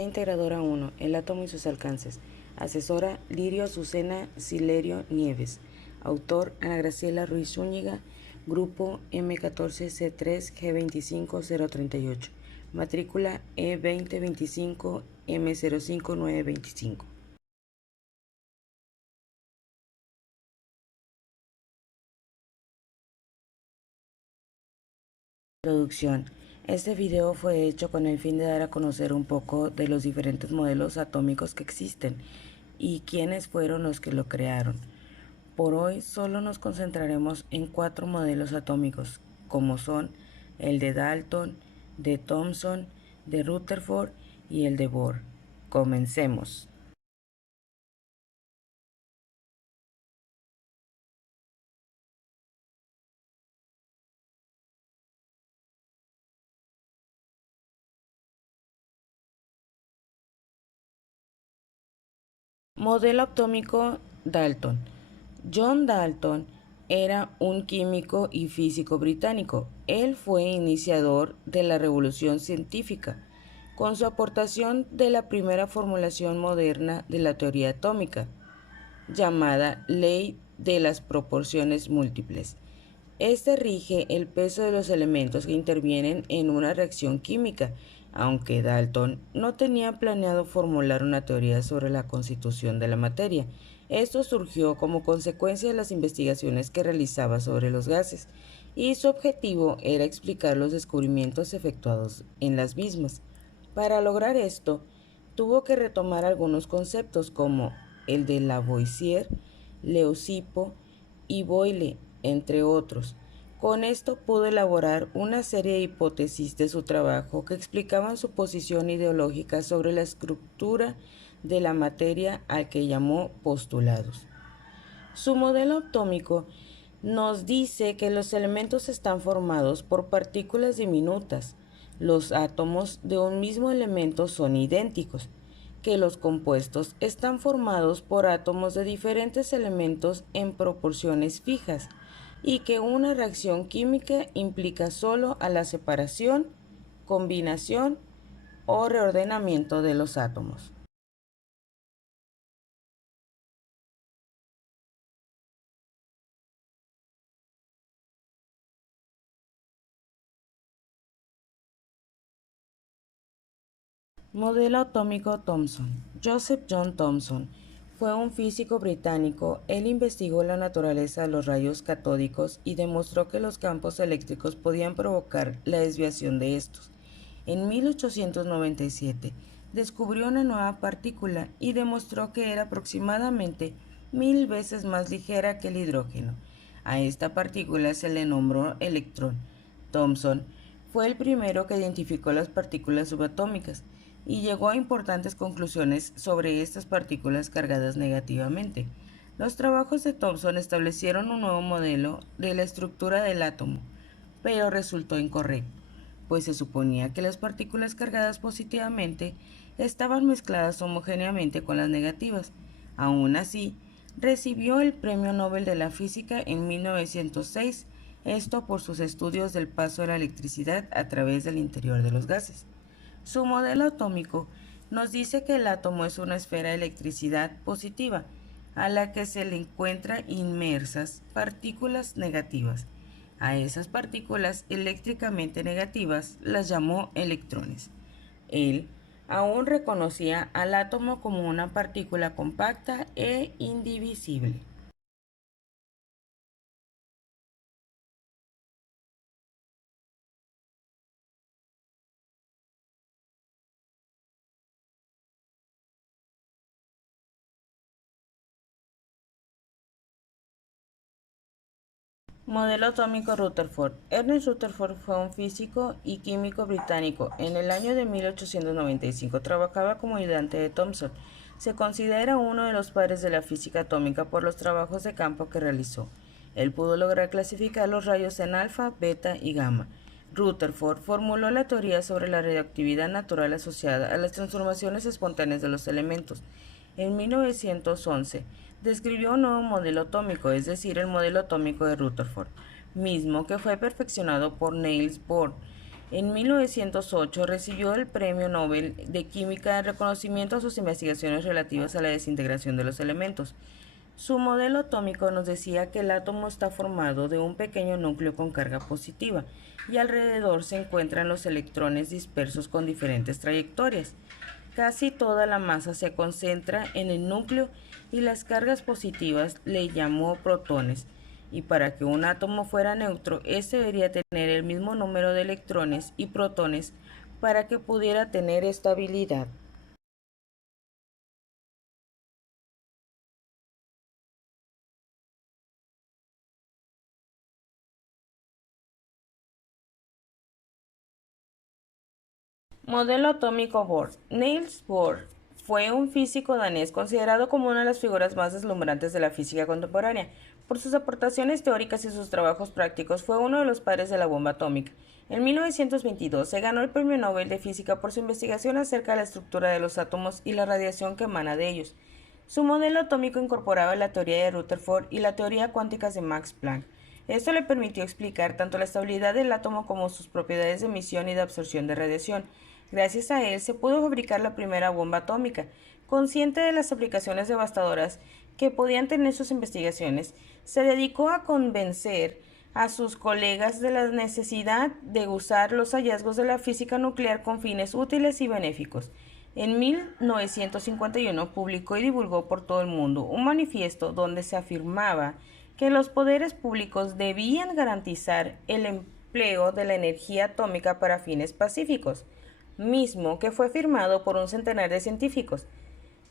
Integradora 1. El átomo y sus alcances. Asesora Lirio Azucena Silerio Nieves. Autor Ana Graciela Ruiz Zúñiga. Grupo M14C3G25038. Matrícula E2025M05925. Introducción. Este video fue hecho con el fin de dar a conocer un poco de los diferentes modelos atómicos que existen y quiénes fueron los que lo crearon. Por hoy solo nos concentraremos en 4 modelos atómicos, como son el de Dalton, de Thomson, de Rutherford y el de Bohr. Comencemos. Modelo atómico Dalton. John Dalton era un químico y físico británico. Él fue iniciador de la revolución científica, con su aportación de la primera formulación moderna de la teoría atómica, llamada Ley de las Proporciones Múltiples. Este rige el peso de los elementos que intervienen en una reacción química, aunque Dalton no tenía planeado formular una teoría sobre la constitución de la materia. Esto surgió como consecuencia de las investigaciones que realizaba sobre los gases, y su objetivo era explicar los descubrimientos efectuados en las mismas. Para lograr esto, tuvo que retomar algunos conceptos como el de Lavoisier, Leucipo y Boyle, entre otros. Con esto pudo elaborar una serie de hipótesis de su trabajo que explicaban su posición ideológica sobre la estructura de la materia, al que llamó postulados. Su modelo atómico nos dice que los elementos están formados por partículas diminutas. Los átomos de un mismo elemento son idénticos, que los compuestos están formados por átomos de diferentes elementos en proporciones fijas y que una reacción química implica solo a la separación, combinación o reordenamiento de los átomos. Modelo atómico Thomson. Joseph John Thomson fue un físico británico. Él investigó la naturaleza de los rayos catódicos y demostró que los campos eléctricos podían provocar la desviación de estos. En 1897 descubrió una nueva partícula y demostró que era aproximadamente 1000 veces más ligera que el hidrógeno. A esta partícula se le nombró electrón. Thomson fue el primero que identificó las partículas subatómicas y llegó a importantes conclusiones sobre estas partículas cargadas negativamente. Los trabajos de Thomson establecieron un nuevo modelo de la estructura del átomo, pero resultó incorrecto, pues se suponía que las partículas cargadas positivamente estaban mezcladas homogéneamente con las negativas. Aún así, recibió el Premio Nobel de la Física en 1906, esto por sus estudios del paso de la electricidad a través del interior de los gases. Su modelo atómico nos dice que el átomo es una esfera de electricidad positiva, a la que se le encuentran inmersas partículas negativas. A esas partículas eléctricamente negativas las llamó electrones. Él aún reconocía al átomo como una partícula compacta e indivisible. Modelo atómico Rutherford. Ernest Rutherford fue un físico y químico británico. En el año de 1895 trabajaba como ayudante de Thomson. Se considera uno de los padres de la física atómica por los trabajos de campo que realizó. Él pudo lograr clasificar los rayos en alfa, beta y gamma. Rutherford formuló la teoría sobre la radioactividad natural asociada a las transformaciones espontáneas de los elementos. En 1911, describió un nuevo modelo atómico, es decir, el modelo atómico de Rutherford, mismo que fue perfeccionado por Niels Bohr. En 1908 recibió el Premio Nobel de Química en reconocimiento a sus investigaciones relativas a la desintegración de los elementos. Su modelo atómico nos decía que el átomo está formado de un pequeño núcleo con carga positiva y alrededor se encuentran los electrones dispersos con diferentes trayectorias. Casi toda la masa se concentra en el núcleo y las cargas positivas le llamó protones. Y para que un átomo fuera neutro, este debería tener el mismo número de electrones y protones para que pudiera tener estabilidad. Modelo atómico Bohr. Niels Bohr fue un físico danés considerado como una de las figuras más deslumbrantes de la física contemporánea. Por sus aportaciones teóricas y sus trabajos prácticos, fue uno de los padres de la bomba atómica. En 1922 se ganó el Premio Nobel de Física por su investigación acerca de la estructura de los átomos y la radiación que emana de ellos. Su modelo atómico incorporaba la teoría de Rutherford y la teoría cuántica de Max Planck. Esto le permitió explicar tanto la estabilidad del átomo como sus propiedades de emisión y de absorción de radiación. Gracias a él se pudo fabricar la primera bomba atómica. Consciente de las aplicaciones devastadoras que podían tener sus investigaciones, se dedicó a convencer a sus colegas de la necesidad de usar los hallazgos de la física nuclear con fines útiles y benéficos. En 1951 publicó y divulgó por todo el mundo un manifiesto donde se afirmaba que los poderes públicos debían garantizar el empleo de la energía atómica para fines pacíficos, mismo que fue firmado por un centenar de científicos.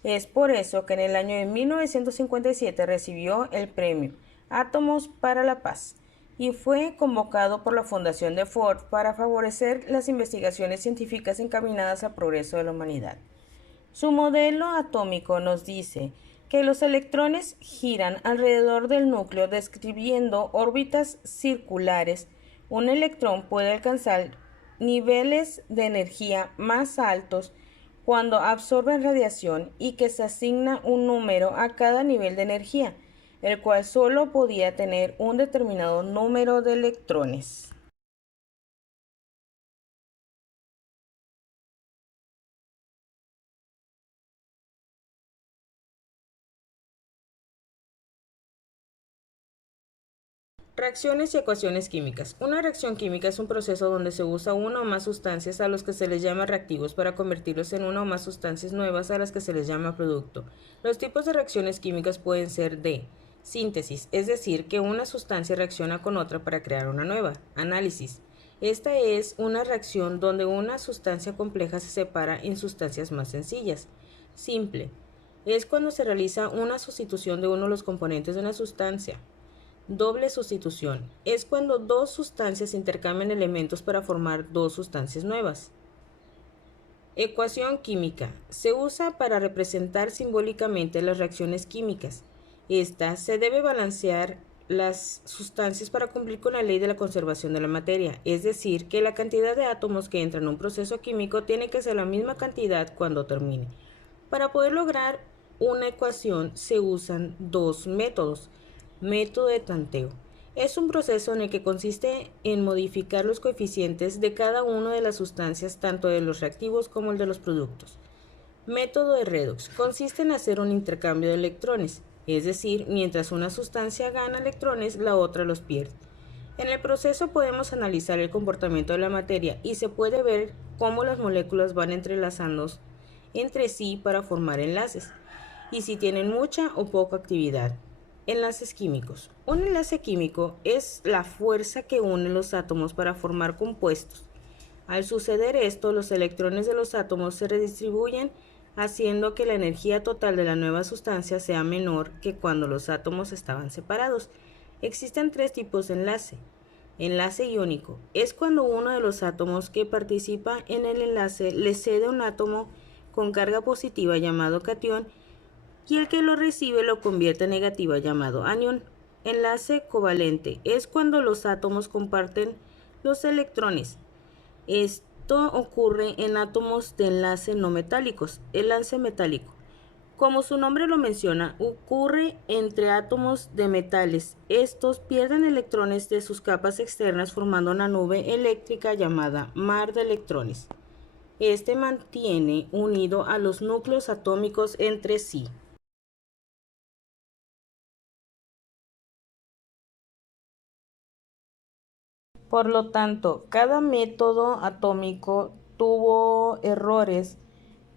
Es por eso que en el año de 1957 recibió el premio Átomos para la Paz y fue convocado por la Fundación de Ford para favorecer las investigaciones científicas encaminadas al progreso de la humanidad. Su modelo atómico nos dice que los electrones giran alrededor del núcleo describiendo órbitas circulares. Un electrón puede alcanzar niveles de energía más altos cuando absorben radiación y que se asigna un número a cada nivel de energía, el cual solo podía tener un determinado número de electrones. Reacciones y ecuaciones químicas. Una reacción química es un proceso donde se usa una o más sustancias a los que se les llama reactivos para convertirlos en una o más sustancias nuevas a las que se les llama producto. Los tipos de reacciones químicas pueden ser de síntesis, es decir, que una sustancia reacciona con otra para crear una nueva. Análisis. Esta es una reacción donde una sustancia compleja se separa en sustancias más sencillas. Simple. Es cuando se realiza una sustitución de uno de los componentes de una sustancia. Doble sustitución. Es cuando dos sustancias intercambian elementos para formar dos sustancias nuevas. Ecuación química. Se usa para representar simbólicamente las reacciones químicas. Esta se debe balancear las sustancias para cumplir con la ley de la conservación de la materia, es decir, que la cantidad de átomos que entran en un proceso químico tiene que ser la misma cantidad cuando termine. Para poder lograr una ecuación se usan dos métodos. Método de tanteo. Es un proceso en el que consiste en modificar los coeficientes de cada una de las sustancias, tanto de los reactivos como el de los productos. Método de redox. Consiste en hacer un intercambio de electrones, es decir, mientras una sustancia gana electrones, la otra los pierde. En el proceso podemos analizar el comportamiento de la materia y se puede ver cómo las moléculas van entrelazándose entre sí para formar enlaces, y si tienen mucha o poca actividad. Enlaces químicos. Un enlace químico es la fuerza que une los átomos para formar compuestos. Al suceder esto, los electrones de los átomos se redistribuyen, haciendo que la energía total de la nueva sustancia sea menor que cuando los átomos estaban separados. Existen tres tipos de enlace. Enlace iónico. Es cuando uno de los átomos que participa en el enlace le cede a un átomo con carga positiva llamado catión y el que lo recibe lo convierte en negativa llamado anión. Enlace covalente es cuando los átomos comparten los electrones. Esto ocurre en átomos de enlace no metálicos. Enlace metálico. Como su nombre lo menciona, ocurre entre átomos de metales. Estos pierden electrones de sus capas externas formando una nube eléctrica llamada mar de electrones. Este mantiene unido a los núcleos atómicos entre sí. Por lo tanto, cada método atómico tuvo errores,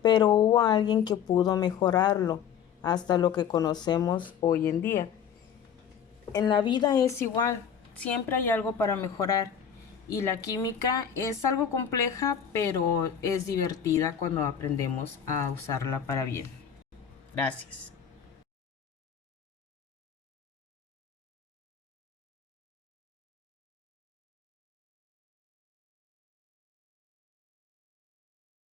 pero hubo alguien que pudo mejorarlo hasta lo que conocemos hoy en día. En la vida es igual, siempre hay algo para mejorar y la química es algo compleja, pero es divertida cuando aprendemos a usarla para bien. Gracias.